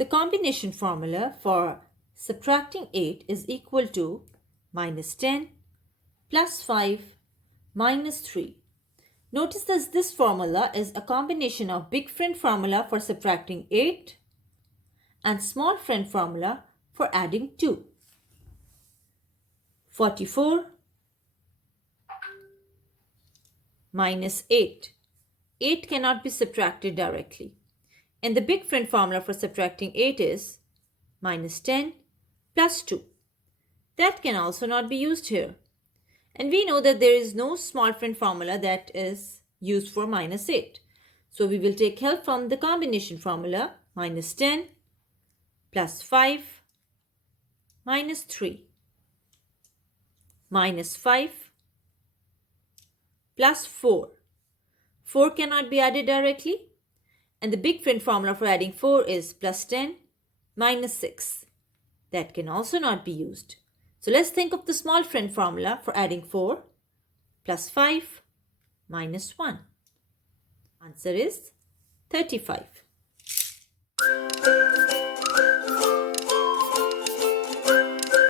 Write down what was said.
The combination formula for subtracting 8 is equal to minus 10 plus 5 minus 3. Notice that this formula is a combination of big friend formula for subtracting 8 and small friend formula for adding 2. 44 minus 8. 8 cannot be subtracted directly. And the big friend formula for subtracting 8 is minus 10 plus 2. That can also not be used here. And we know that there is no small friend formula that is used for minus 8. So we will take help from the combination formula minus 10 plus 5 minus 3 minus 5 plus 4. 4 cannot be added directly. And the big friend formula for adding 4 is plus 10 minus 6. That can also not be used. So let's think of the small friend formula for adding 4 plus 5 minus 1. Answer is 35.